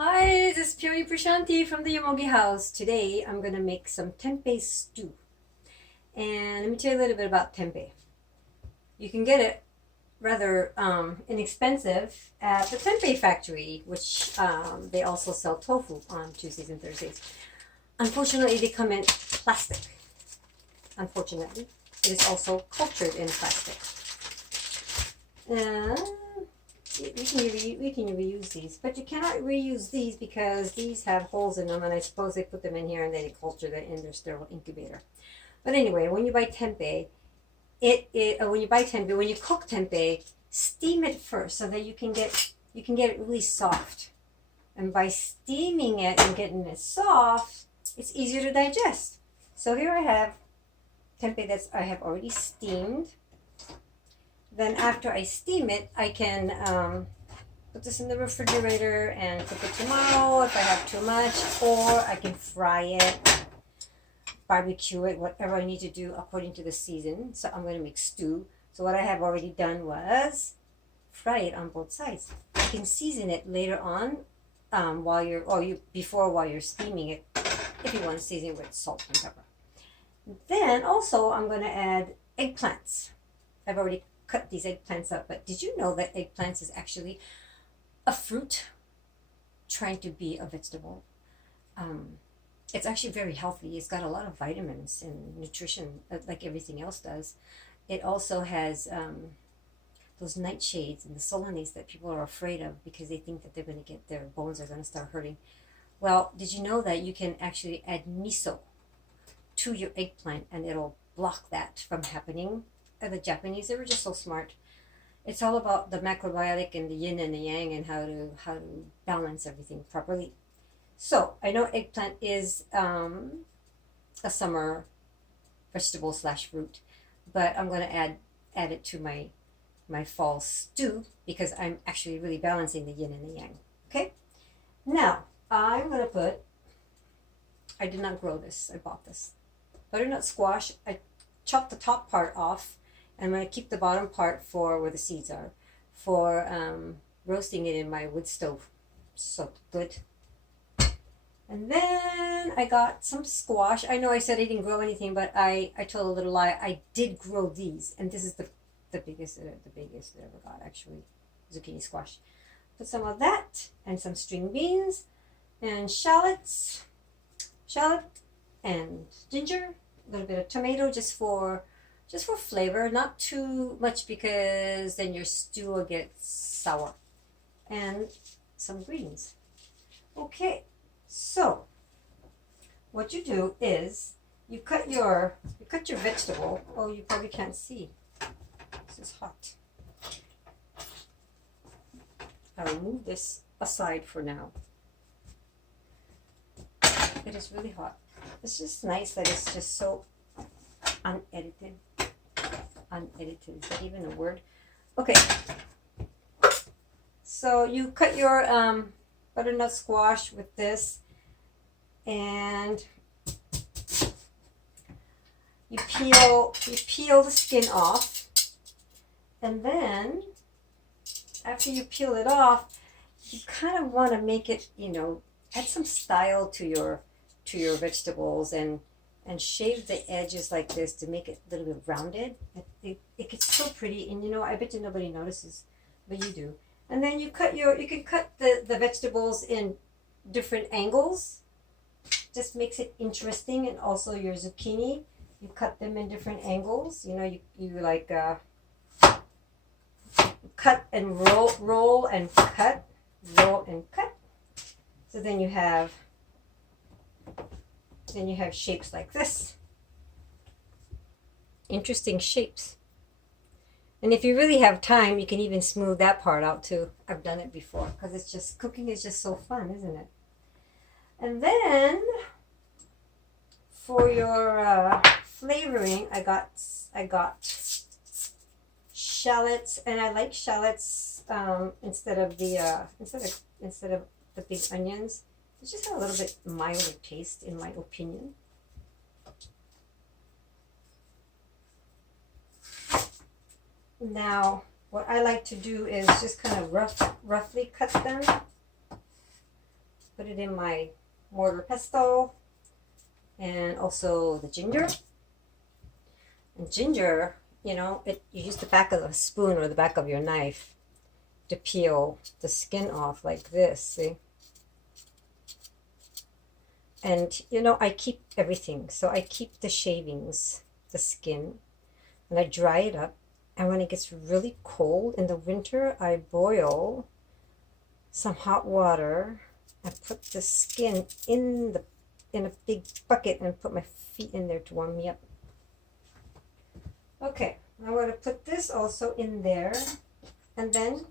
Hi, this is Puri Prashanti from the Yomogi House. Today I'm going to make some tempeh stew. And let me tell you a little bit about tempeh. You can get it rather inexpensive at the tempeh factory, which they also sell tofu on Tuesdays and Thursdays. Unfortunately, they come in plastic. Unfortunately, it is also cultured in plastic. We can reuse these, but you cannot reuse these because these have holes in them, and I suppose they put them in here and then they culture them in their sterile incubator. But anyway, when you buy tempeh, when you cook tempeh, steam it first so that you can get it really soft. And by steaming it and getting it soft, it's easier to digest. So here I have tempeh that I have already steamed. Then after I steam it, I can put this in the refrigerator and cook it tomorrow if I have too much, or I can fry it, barbecue it, whatever I need to do according to the season. So I'm going to make stew. So what I have already done was fry it on both sides. You can season it later on while you're steaming it, if you want to season it with salt and pepper. Then also I'm going to add eggplants. I've already cut these eggplants up, but did you know that eggplants is actually a fruit trying to be a vegetable? It's actually very healthy. It's got a lot of vitamins and nutrition, like everything else does. It also has those nightshades and the solanates that people are afraid of because they think that their bones are going to start hurting. Well, did you know that you can actually add miso to your eggplant and it'll block that from happening? The Japanese, they were just so smart. It's all about the macrobiotic and the yin and the yang and how to balance everything properly. So I know eggplant is a summer vegetable / fruit, but I'm going to add it to my fall stew because I'm actually really balancing the yin and the yang. Okay, now I'm going to put. I did not grow this. I bought this butternut squash. I chopped the top part off. I'm going to keep the bottom part for where the seeds are for roasting it in my wood stove. So good. And then I got some squash. I know I said I didn't grow anything, but I told a little lie. I did grow these, and this is the biggest I ever got, actually, zucchini squash. Put some of that and some string beans and shallot and ginger, a little bit of tomato just for flavor, not too much because then your stew will get sour, and some greens. Okay, so what you do is you cut your vegetable. Oh, you probably can't see. This is hot. I'll move this aside for now. It is really hot. It's just nice that it's just so unedited. Unedited, is that even a word? Okay, so you cut your butternut squash with this, and you peel the skin off, and then after you peel it off, you kind of want to make it, add some style to your vegetables and shave the edges like this to make it a little bit rounded. It gets so pretty, and I bet you nobody notices, but you do. And then you can cut the vegetables in different angles. Just makes it interesting. And also your zucchini, you cut them in different angles. You like cut and roll and cut, roll and cut. So then you have shapes like this. Interesting shapes. And if you really have time, you can even smooth that part out too. I've done it before because cooking is just so fun, isn't it? And then for your flavoring, I got shallots, and I like shallots instead of the big onions. It just has a little bit milder taste, in my opinion. Now, what I like to do is just kind of roughly cut them it in my mortar pestle, and also the ginger. And ginger, you know, you use the back of a spoon or the back of your knife to peel the skin off like this, see? And, you know, I keep everything. So I keep the shavings, the skin, and I dry it up. And when it gets really cold in the winter, I boil some hot water and put the skin in a big bucket and put my feet in there to warm me up. Okay, I'm going to put this also in there and then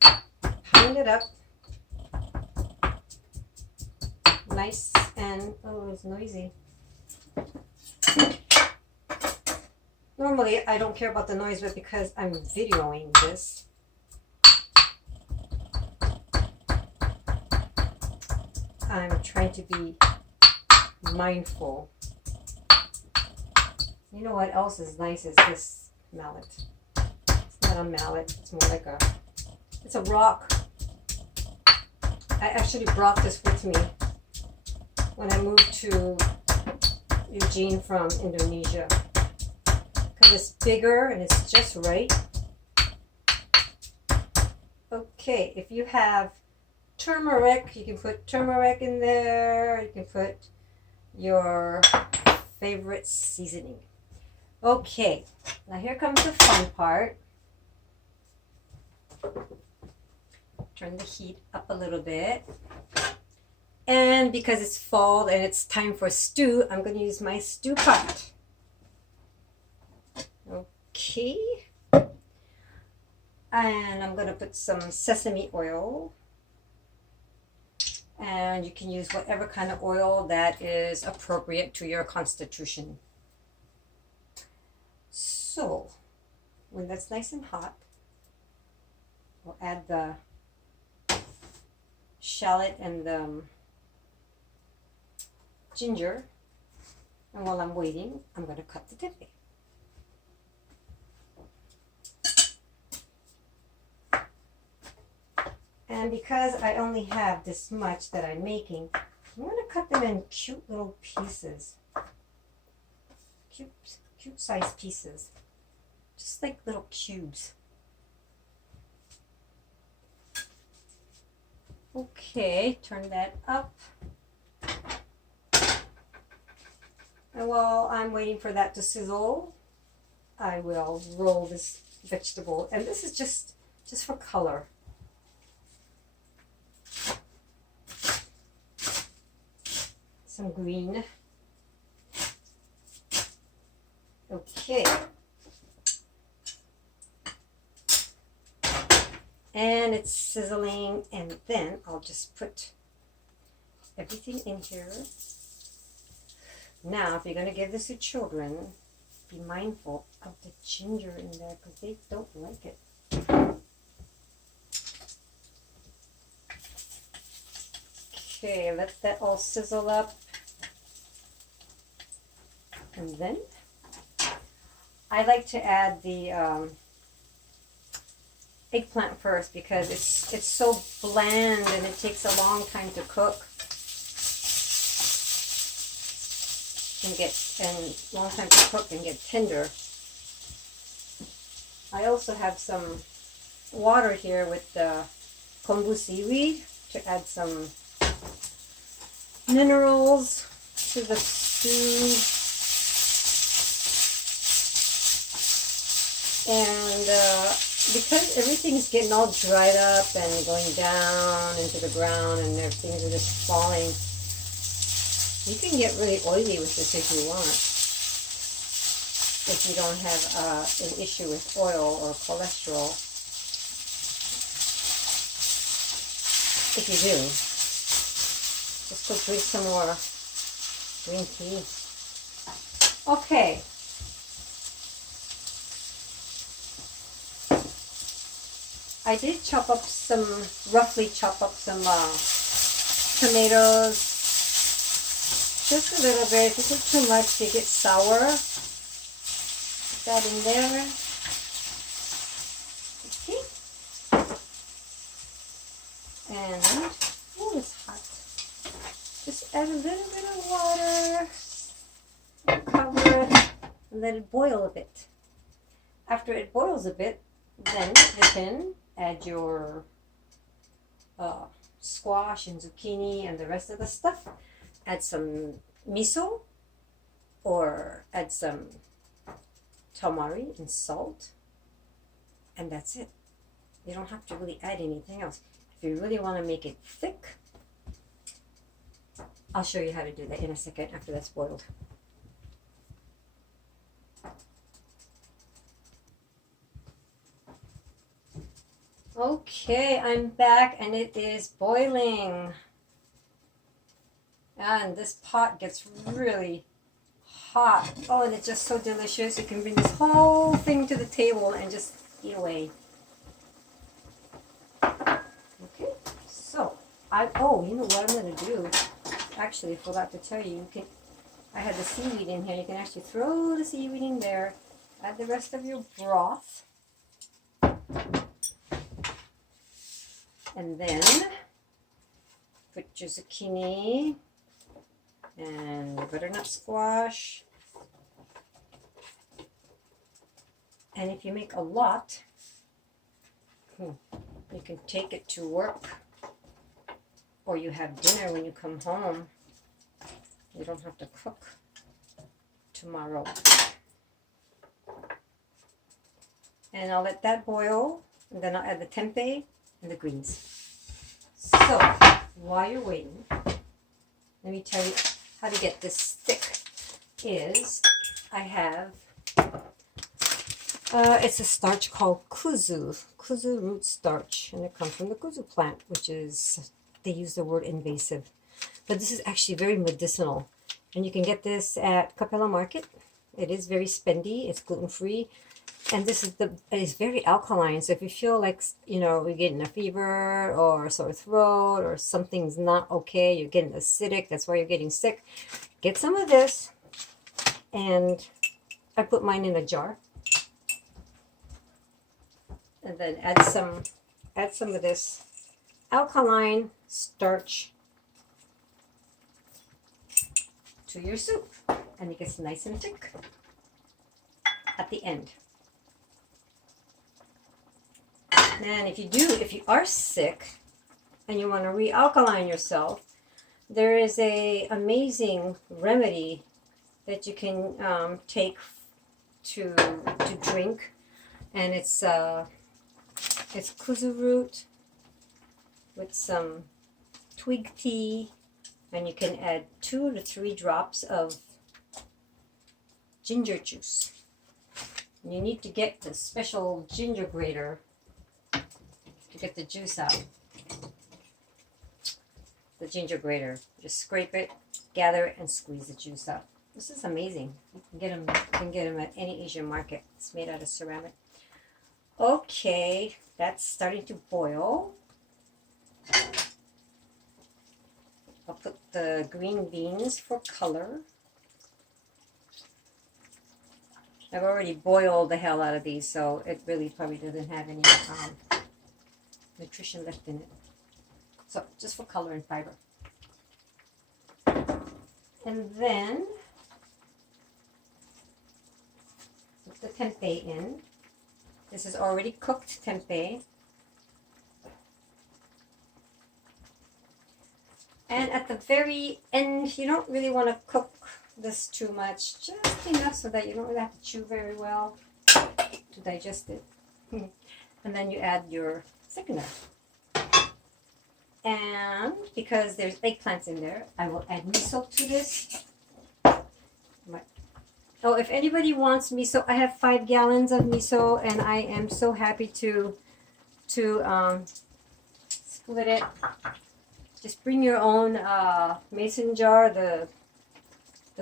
pound it up nice and, oh, it's noisy. Normally I don't care about the noise, but because I'm videoing this, I'm trying to be mindful. You know what else is nice is this mallet. It's not a mallet, it's more like it's a rock. I actually brought this with me when I moved to Eugene from Indonesia, because it's bigger and it's just right. Okay, if you have turmeric, you can put turmeric in there. You can put your favorite seasoning. Okay, now here comes the fun part. Turn the heat up a little bit. And because it's fall and it's time for stew, I'm going to use my stew pot. Okay. And I'm going to put some sesame oil. And you can use whatever kind of oil that is appropriate to your constitution. So, when that's nice and hot, we'll add the shallot and the ginger. And while I'm waiting, I'm going to cut the tempeh. And because I only have this much that I'm making, I'm going to cut them in cute little pieces. Cute sized pieces. Just like little cubes. Okay, turn that up. And while I'm waiting for that to sizzle, I will roll this vegetable. And this is just for color. Some green. Okay. And it's sizzling, and then I'll just put everything in here. Now, if you're going to give this to children, be mindful of the ginger in there because they don't like it. Okay, let that all sizzle up. And then I like to add the eggplant first because it's so bland and it takes a long time to cook and long time to cook and get tender. I also have some water here with the kombu seaweed to add some minerals to the stew. And because everything's getting all dried up and going down into the ground and things are just falling, you can get really oily with this if you want. If you don't have an issue with oil or cholesterol. If you do, just go drink some more green tea. Okay. I did roughly chop up some tomatoes, just a little bit. If you put too much, they get sour. Put that in there. Okay. And, oh, it's hot. Just add a little bit of water, cover it, and let it boil a bit. After it boils a bit, then you can add your squash and zucchini and the rest of the stuff. Add some miso or add some tamari and salt, and that's it. You don't have to really add anything else. If you really want to make it thick, I'll show you how to do that in a second after that's boiled. Okay, I'm back and it is boiling. And this pot gets really hot. Oh, and it's just so delicious. You can bring this whole thing to the table and just eat away. Okay, so you know what I'm gonna do? Actually, I forgot to tell you. I had the seaweed in here. You can actually throw the seaweed in there. Add the rest of your broth. And then put your zucchini and your butternut squash. And if you make a lot, you can take it to work, or you have dinner when you come home. You don't have to cook tomorrow. And I'll let that boil, and then I'll add the tempeh and the greens. So while you're waiting, let me tell you how to get this thick. I have it's a starch called kuzu root starch, and it comes from the kuzu plant, which is, they use the word invasive, but this is actually very medicinal, and you can get this at Capella Market. It is very spendy, it's gluten-free, and it's very alkaline. So if you feel like, you're getting a fever or a sore throat or something's not okay, you're getting acidic, that's why you're getting sick, get some of this. And I put mine in a jar, and then add some of this alkaline starch to your soup, and it gets nice and thick at the end. And if you are sick and you want to re-alkaline yourself, there is a amazing remedy that you can take to drink, and it's kuzu root with some twig tea, and you can add 2 to 3 drops of ginger juice. And you need to get the special ginger grater to get the juice out. The ginger grater. Just scrape it, gather it, and squeeze the juice out. This is amazing. You can get them at any Asian market. It's made out of ceramic. Okay, that's starting to boil. I'll put the green beans for color. I've already boiled the hell out of these, so it really probably doesn't have any nutrition left in it. So just for color and fiber. And then put the tempeh in. This is already cooked tempeh. And at the very end, you don't really want to cook this too much, just enough so that you don't really have to chew very well to digest it. And then you add your thickener. And because there's eggplants in there, I will add miso to this. Oh, if anybody wants miso, I have 5 gallons of miso, and I am so happy to split it. Just bring your own mason jar, the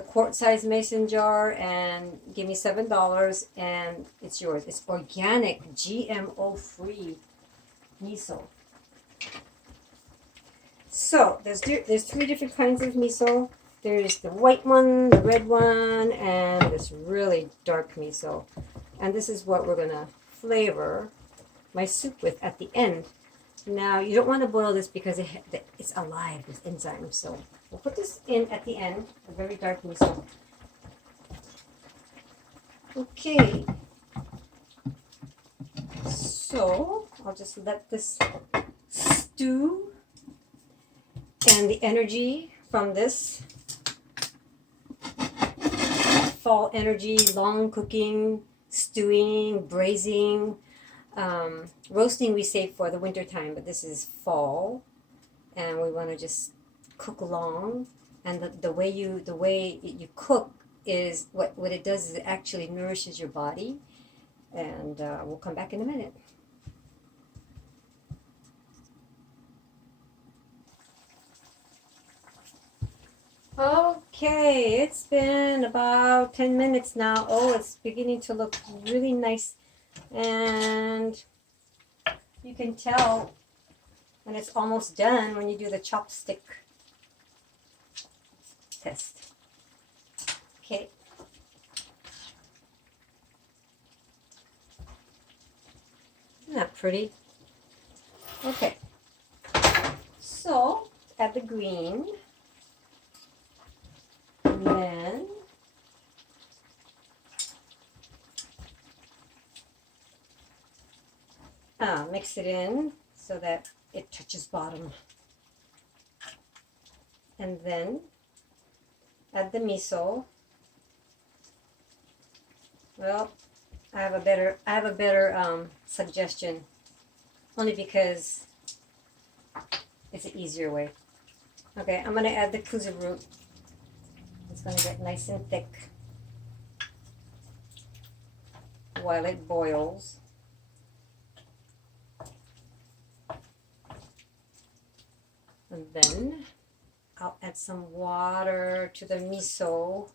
quart-sized mason jar, and give me $7, and it's yours. It's organic, GMO-free miso. So there's 3 different kinds of miso. There's the white one, the red one, and this really dark miso. And this is what we're gonna flavor my soup with at the end. Now, you don't want to boil this because it's alive with enzymes. So we'll put this in at the end, a very dark miso. Okay. So I'll just let this stew, and the energy from this fall energy, long cooking, stewing, braising, roasting we save for the winter time, but this is fall, and we want to just cook long. And the way you cook is what it does is it actually nourishes your body. And we'll come back in a minute. Okay, it's been about 10 minutes now. Oh, it's beginning to look really nice. And you can tell when it's almost done when you do the chopstick test. Okay. Isn't that pretty? Okay. So, add the green. And then mix it in so that it touches bottom. And then add the miso. Well, I have a better suggestion, only because it's an easier way. Okay, I'm gonna add the kuzu root. It's gonna get nice and thick while it boils. And then I'll add some water to the miso.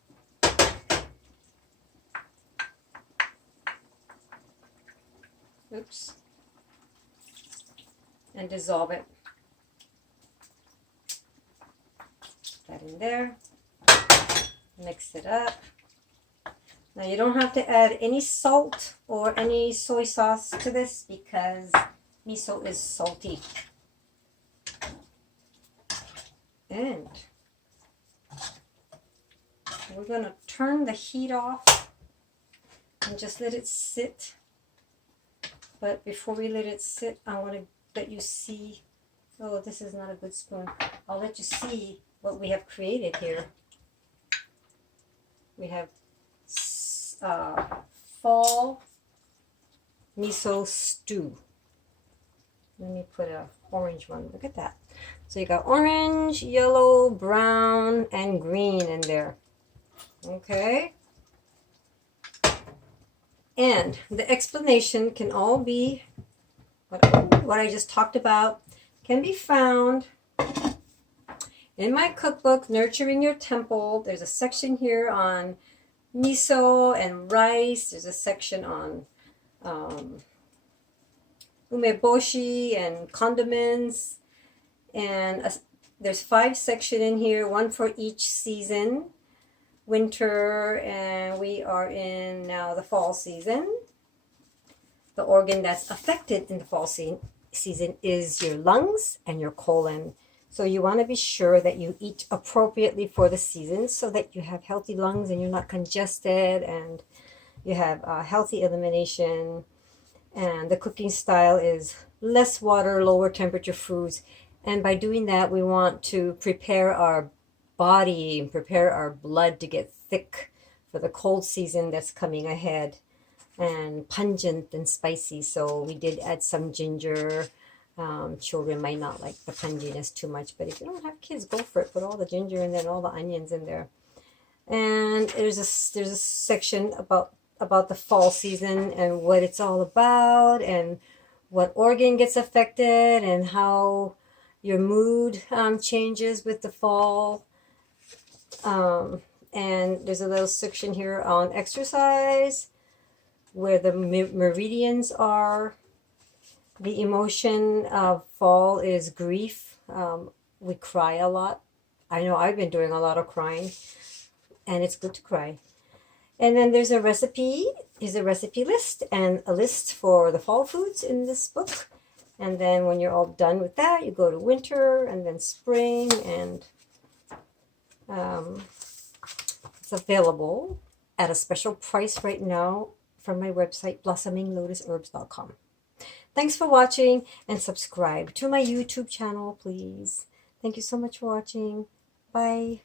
Oops. And dissolve it. Put that in there. Mix it up. Now you don't have to add any salt or any soy sauce to this because miso is salty. And we're going to turn the heat off and just let it sit. But before we let it sit, I want to let you see. Oh, this is not a good spoon. I'll let you see what we have created here. We have fall miso stew. Let me put a orange one. Look at that. So you got orange, yellow, brown, and green in there. Okay. And the explanation can all be what I just talked about can be found in my cookbook, Nurturing Your Temple. There's a section here on miso and rice. There's a section on umeboshi and condiments. And there's 5 sections in here, one for each season. Winter, and we are in now the fall season. The organ that's affected in the fall season is your lungs and your colon. So you want to be sure that you eat appropriately for the season so that you have healthy lungs and you're not congested and you have healthy elimination. And the cooking style is less water, lower temperature foods. And by doing that, we want to prepare our body and prepare our blood to get thick for the cold season that's coming ahead, and pungent and spicy. So we did add some ginger. Children might not like the punginess too much, but if you don't have kids, go for it. Put all the ginger in there and all the onions in there. And there's a section about the fall season and what it's all about and what organ gets affected and how your mood changes with the fall. And there's a little section here on exercise where the meridians are. The emotion of fall is grief. We cry a lot. I know I've been doing a lot of crying, and it's good to cry. And then there's a recipe. Here's a recipe list and a list for the fall foods in this book. And then when you're all done with that, you go to winter and then spring, and it's available at a special price right now from my website, blossominglotusherbs.com. Thanks for watching, and subscribe to my YouTube channel, please. Thank you so much for watching. Bye.